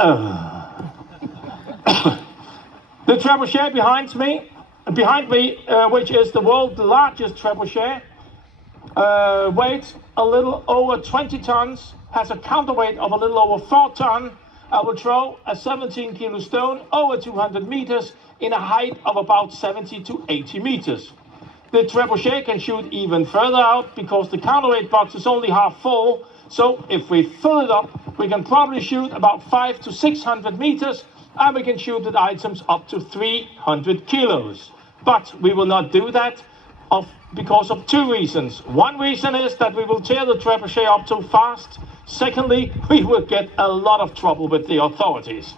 The Trebuchet behind me, which is the world's largest Trebuchet, weighs a little over 20 tons, has a counterweight of a little over 4 tons. I will throw a 17-kilo stone over 200 meters in a height of about 70 to 80 meters. The Trebuchet can shoot even further out because the counterweight box is only half full. So if we fill it up, we can probably shoot about 500 to 600 meters, and we can shoot with items up to 300 kilos. But we will not do that because of 2 reasons. One reason is that we will tear the Trebuchet up too fast. Secondly, we will get a lot of trouble with the authorities.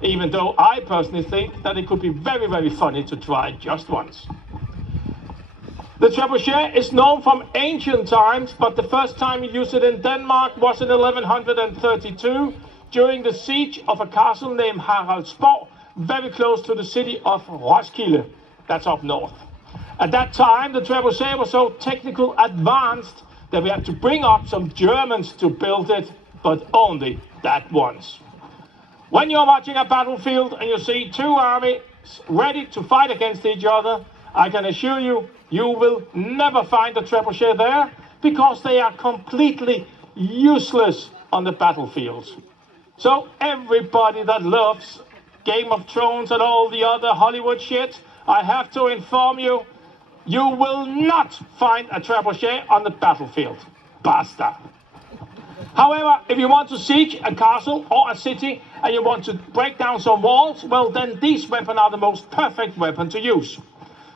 Even though I personally think that it could be very, very funny to try just once. The Trebuchet is known from ancient times, but the first time we used it in Denmark was in 1132 during the siege of a castle named Haraldsborg, very close to the city of Roskilde. That's up north. At that time, the Trebuchet was so technical advanced that we had to bring up some Germans to build it, but only that once. When you're watching a battlefield and you see 2 armies ready to fight against each other, I can assure you, you will never find a Trebuchet there because they are completely useless on the battlefields. So everybody that loves Game of Thrones and all the other Hollywood shit, I have to inform you, you will not find a Trebuchet on the battlefield. Basta. However, if you want to siege a castle or a city and you want to break down some walls, well then these weapons are the most perfect weapon to use.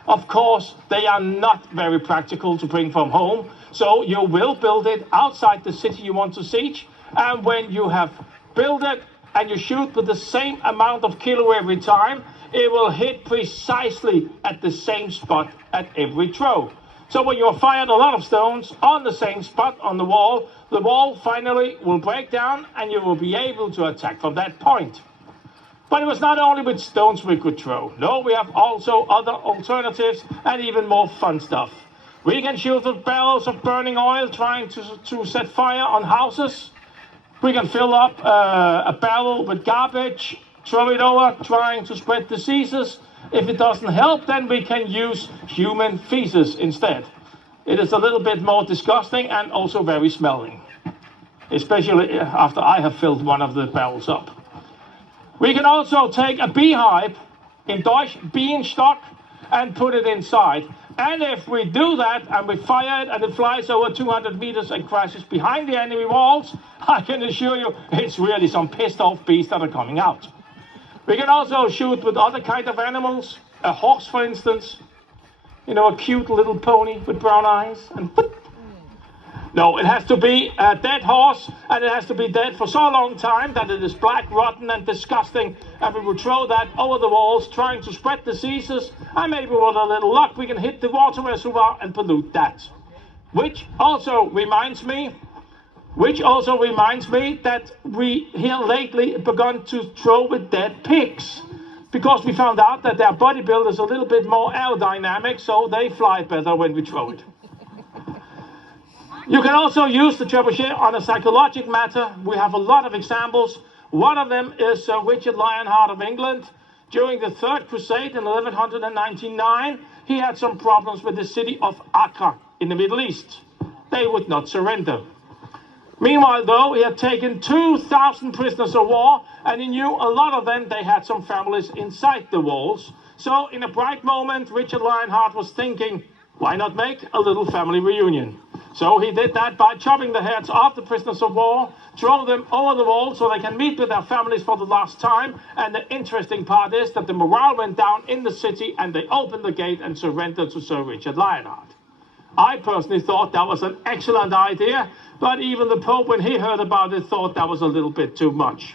Of course, they are not very practical to bring from home, so you will build it outside the city you want to siege, and when you have built it and you shoot with the same amount of kilo every time, it will hit precisely at the same spot at every throw. So when you have fired a lot of stones on the same spot on the wall finally will break down and you will be able to attack from that point. But it was not only with stones we could throw. No, we have also other alternatives and even more fun stuff. We can shoot with barrels of burning oil trying to set fire on houses. We can fill up a barrel with garbage, throw it over, trying to spread diseases. If it doesn't help, then we can use human feces instead. It is a little bit more disgusting and also very smelling, especially after I have filled one of the barrels up. We can also take a beehive, in Deutsch, Bienenstock, and put it inside. And if we do that and we fire it and it flies over 200 meters and crashes behind the enemy walls, I can assure you it's really some pissed off beasts that are coming out. We can also shoot with other kind of animals, a horse for instance, you know, a cute little pony with brown eyes and whoop. No, it has to be a dead horse, and it has to be dead for so long time that it is black, rotten and disgusting, and we will throw that over the walls trying to spread diseases, and maybe with a little luck we can hit the water reservoir and pollute that. Which also reminds me that we here lately begun to throw with dead pigs, because we found out that their body build is a little bit more aerodynamic, so they fly better when we throw it. You can also use the Trebuchet on a psychological matter. We have a lot of examples. One of them is Richard Lionheart of England. During the Third Crusade in 1199, he had some problems with the city of Acre in the Middle East. They would not surrender. Meanwhile, though, he had taken 2,000 prisoners of war, and he knew a lot of them, they had some families inside the walls. So in a bright moment, Richard Lionheart was thinking, why not make a little family reunion? So he did that by chopping the heads off the prisoners of war, throw them over the wall so they can meet with their families for the last time. And the interesting part is that the morale went down in the city and they opened the gate and surrendered to Sir Richard Lionheart. I personally thought that was an excellent idea, but even the Pope, when he heard about it, thought that was a little bit too much.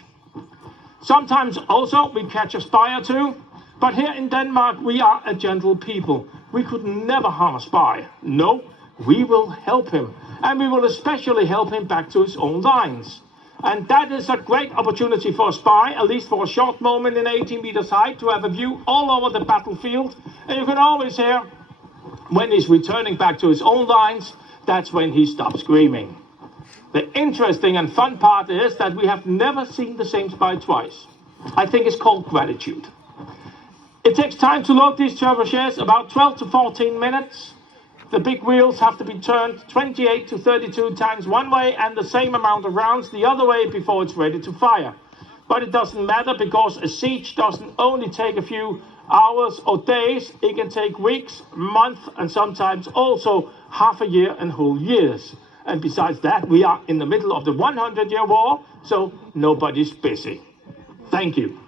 Sometimes also we catch a spy or two, but here in Denmark we are a gentle people. We could never harm a spy. No. We will help him, and we will especially help him back to his own lines. And that is a great opportunity for a spy, at least for a short moment in 18 meters height, to have a view all over the battlefield. And you can always hear, when he's returning back to his own lines, that's when he stops screaming. The interesting and fun part is that we have never seen the same spy twice. I think it's called gratitude. It takes time to load these trebuchets, about 12 to 14 minutes. The big wheels have to be turned 28 to 32 times one way and the same amount of rounds the other way before it's ready to fire. But it doesn't matter because a siege doesn't only take a few hours or days, it can take weeks, months, and sometimes also half a year and whole years. And besides that, we are in the middle of the 100-year war, so nobody's busy. Thank you.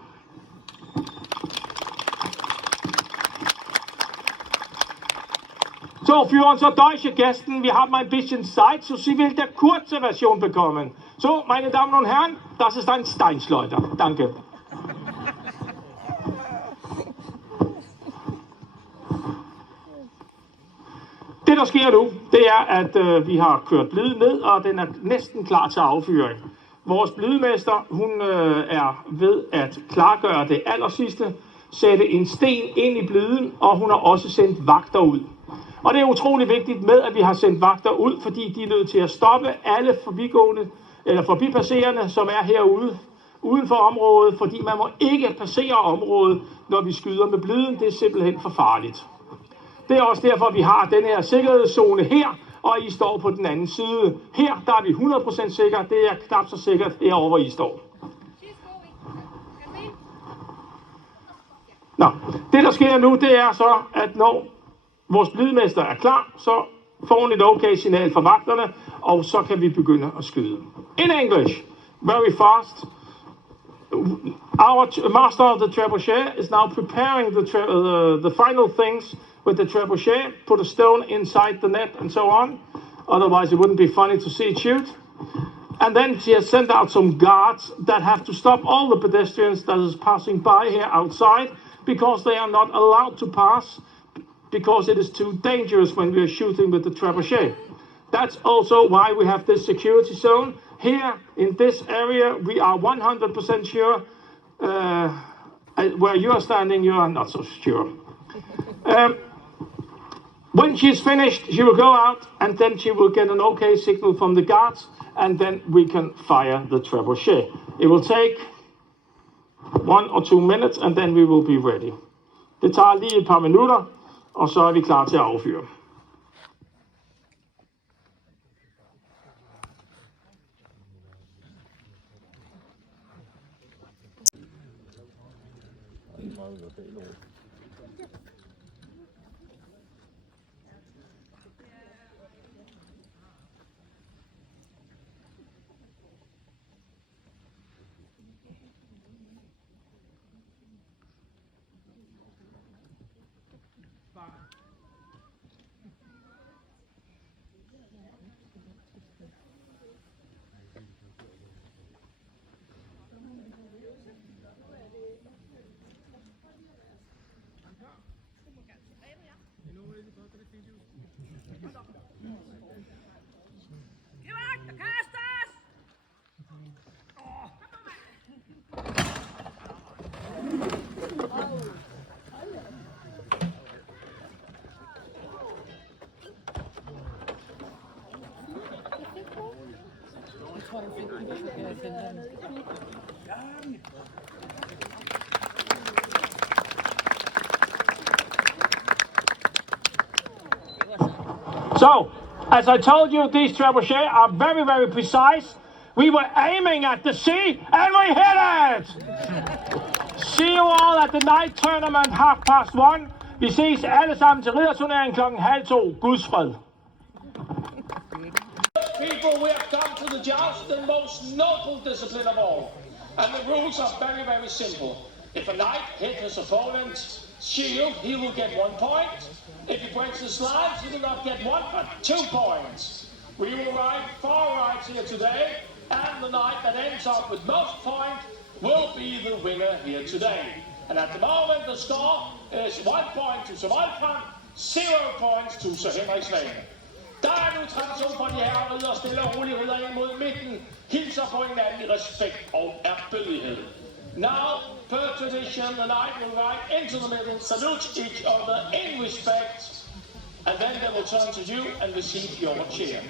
So, für unsere deutsche Gäste, wir haben ein bisschen Zeit, so sie will der kurze Version bekommen. So, meine Damen und Herren, das ist ein Steinschleuder. Danke. Det, der sker nu, det er, at vi har kørt blyet ned, og den er næsten klar til affyring. Vores blydemester, hun er ved at klargøre det allersidste, sætte en sten ind i blyden, og hun har også sendt vagter ud. Og det er utrolig vigtigt med, at vi har sendt vagter ud, fordi de er nødt til at stoppe alle forbipasserende, som er herude uden for området, fordi man må ikke passere området, når vi skyder med blyden. Det er simpelthen for farligt. Det er også derfor, vi har den her sikkerhedszone her, og I står på den anden side. Her der er vi 100% sikre. Det er knap så sikkert herovre, hvor I står. Nå, det der sker nu, det er så, at når vores blydemester er klar, så får hun et okay signal fra vagterne, og så kan vi begynde at skyde. In English, very fast. Our master of the trebuchet is now preparing the final things with the trebuchet, put a stone inside the net and so on. Otherwise it wouldn't be funny to see it shoot. And then she has sent out some guards that have to stop all the pedestrians that is passing by here outside, because they are not allowed to pass, because it is too dangerous when we are shooting with the trebuchet. That's also why we have this security zone. Here in this area we are 100% sure. Where you are standing, you are not so sure. When she's finished, she will go out and then she will get an okay signal from the guards, and then we can fire the trebuchet. It will take 1 or 2 minutes and then we will be ready. Det tager lige et par minutter, og så er vi klar til at affyre. So, as I told you, these trebuchets are very, very precise. We were aiming at the sea, and we hit it! See you all at the night tournament 1:30. Vi ses alle sammen til ridderturneringen 1:30. Guds fred. People, we have come to the joust, the most noble discipline of all. And the rules are very, very simple. If a knight hits his opponent's shield, he will get 1 point. If he breaks the slides, he will not get 1 but 2 points. We will ride 4 rides here today, and the knight that ends up with most points will be the winner here today. And at the moment, the score is 1 point to Sir Wolfram, 0 points to Sir Henrik Svane. Der er nu tradition for de her ridder, stille og roligt ridder ind mod midten, hilser på hinanden i respekt og erbødighed. Now, per tradition, the knight will ride into the middle, salute each other in respect, and then they will turn to you and receive your cheer.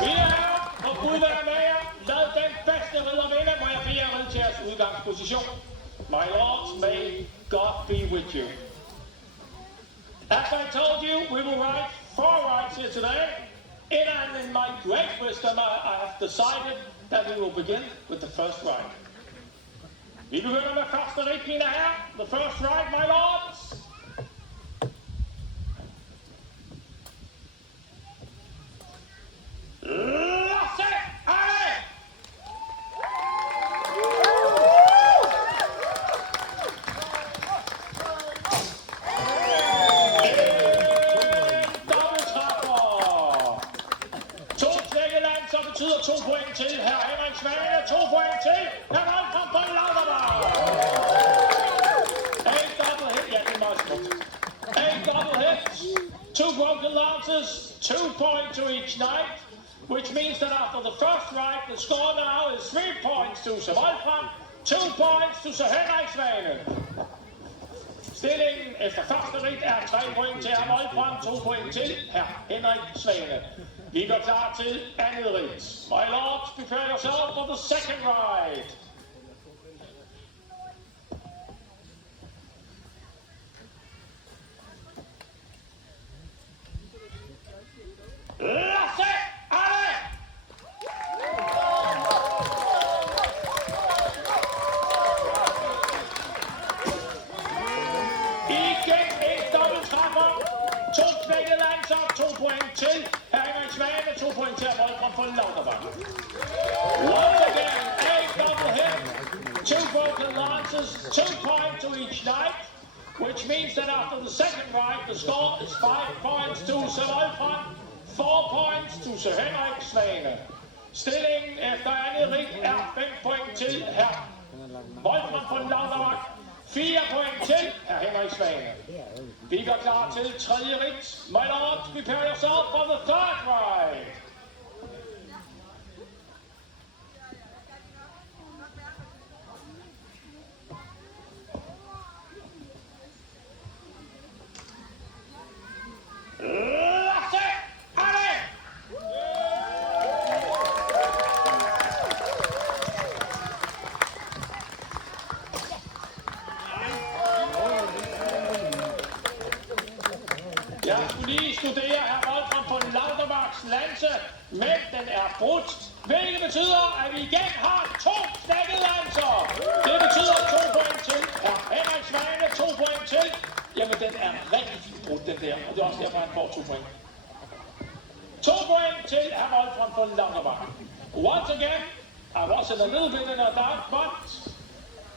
Mine herrer, og Gud være med jer, lad den bedste ridder vinde, må jeg bede jer rid til jeres udgangsposition. My lords, may God be with you. As I told you, we will ride 4 rides here today. In my great wisdom, I have decided that we will begin with the first ride. Vi begynder med første rid, mine herrer. The first ride, my lords. Lasse Alle! Så betyder 2 point til herr Henrik Svane, 2 point til herr Wolfram von Lauterbach. A double hit, ja, det er meget smukt. A double hit, 2 broken lances, 2 points to each knight, which means that after the first ride, the score now is 3 points to Sir Wolfram, 2 points to Sir Henrik Svane. Stillingen efter første rid er 3 point til herr Wolfram, 2 point til herr Henrik Svane. Vi går klar til andet rid. My lords, prepare yourself for the second ride. Lasse Alle! Igen en dobbelttræffer. 2 knækkede lanser, 2 point til Henrik Svane, 2 point til Wolfram von Lauterbach. Once again, a double hit, 2 broken lances, 2 points to each knight, which means that after the second ride, the score is 5 points to Sir Wolfram, 4 points to Sir Henrik Svane. Stillingen efter andet rid er 5 point til herr Wolfram von Lauterbach, 4 point til herr Henrik Svane. Vi går klar til tredje rid. My lords, prepare yourself for the third ride. Lasse Alle! Jeg skulle lige studere herr Wolfram von Lauterbachs lanse, men den er brudt, hvilket betyder, at vi igen har 2 knækkede lanser. Det betyder 2 point til herr Henrik Svane, 2 point til. Jamen, den er rigtig brudt, den der, og det er også derfor, han får 2 point. 2 point til herr Wolfram von Lauterbach. Once again, I was in a little bit in a doubt, but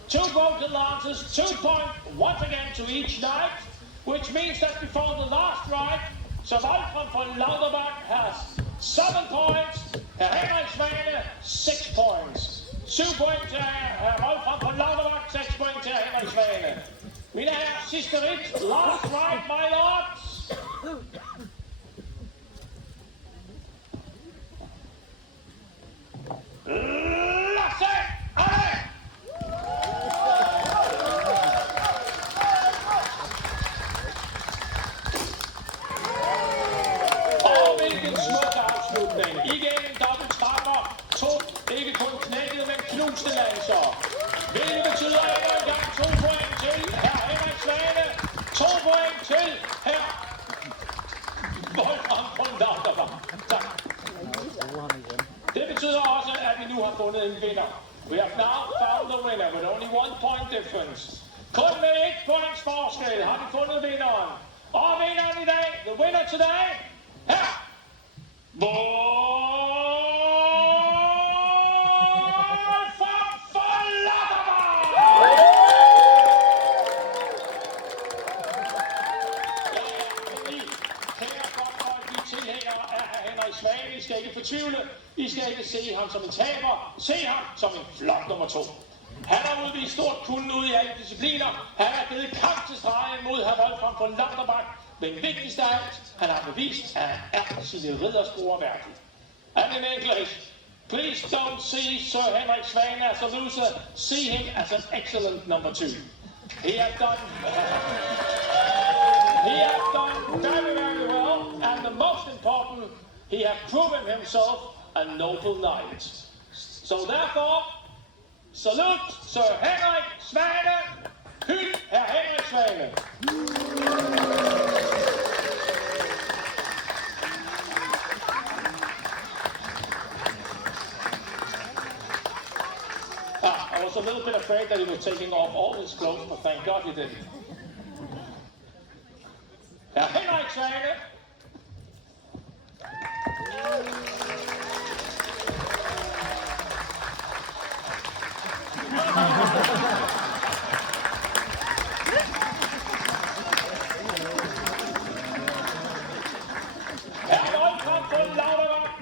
2 broken lances, 2 points, once again to each knight, which means that before the last ride, Sir Wolfram von Lauterbach has 7 points, herr Henrik Svane 6 points. 7 point til herr Wolfram von Lauterbach, 6 point til herr Henrik Svane. Mine herrer, sidste rid, last ride, my lords. Lasse Alle! Igen en dobbelt trapper, 2 ikke kun knækkede, men knuste lanser. Hvilket betyder endnu en gang 2 point til herr Henrik Svane, 2 point til herr Wolfram von Lauterbach. Tak. Det betyder også, at vi nu har fundet en vinder. We have now found the winner with only 1 point difference. Kun med 1 points forskel har vi fundet vinderen. Og vinderen i dag, the winner today, herr Wolfram von Lauterbach! Kære folk, de tilhængere af Henrik Svane, I skal ikke fortvivle. I skal ikke se ham som en taber. Se ham som en flot nummer 2. Han har udvist stort kunnen ud i alle discipliner. Han har givet kamp til stregen mod herr Wolfram von Lauterbach. Men vigtigst af alt, han har bevist, at han er sine ridderskruer værdig. And in English, please don't see Sir Henrik Svane as a loser. See him as an excellent number 2. He has done very, very well, and the most important important, he has proven himself a noble knight. So therefore, salute Sir Henrik Svane. Hyld Herr Henrik Svane. I was a little bit afraid that he was taking off all his clothes, but thank God he didn't. Herr Henrik Svane.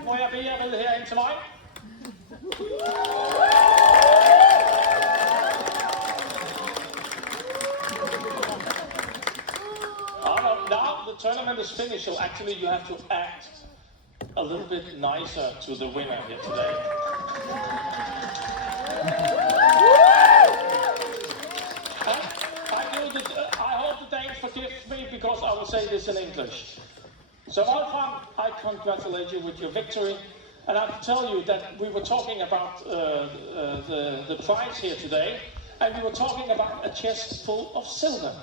Må jeg bede jer ride herind til mig? Now the tournament is finished, so actually you have to act a little bit nicer to the winner here today. I hope the Danes forgive me because I will say this in English. So Wolfram, I congratulate you with your victory, and I have to tell you that we were talking about the prize here today, and we were talking about a chest full of silver.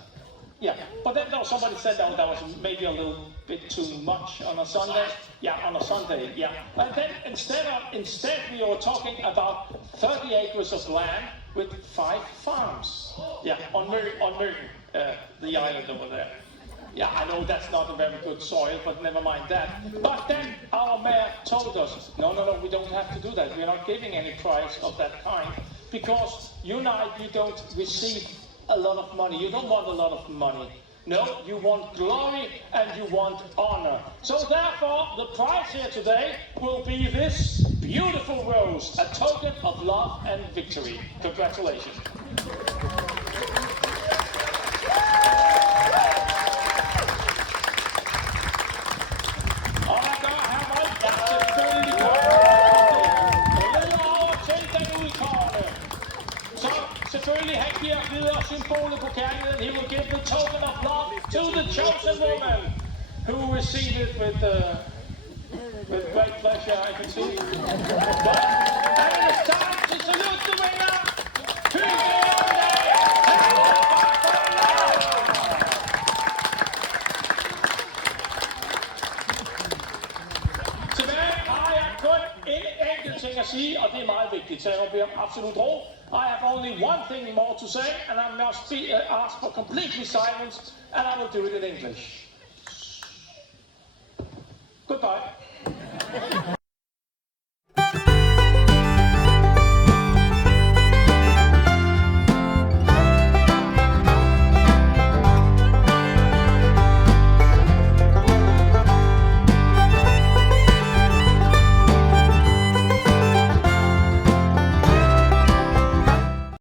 Yeah, but then somebody said that was maybe a little bit too much on a Sunday. Yeah, on a Sunday, yeah. And then instead we were talking about 30 acres of land with 5 farms. Yeah, on Møn, the island over there. Yeah, I know that's not a very good soil, but never mind that. But then our mayor told us, no, we don't have to do that. We're not giving any prize of that kind, because you don't receive a lot of money. You don't want a lot of money. No, you want glory and you want honor. So therefore, the prize here today will be this beautiful rose, a token of love and victory. Congratulations. Selvfølgelig, han giver videre symbolet på kærligheden. He will give the token of love to the chosen woman, who received it with great pleasure, I can see. But, and it's time to salute the winner. Tilbage har jeg kun en enkelt ting at sige, og det er meget vigtigt, så jeg bliver absolut ro. I have only one thing more to say, and I must be asked for completely silence, and I will do it in English. Goodbye.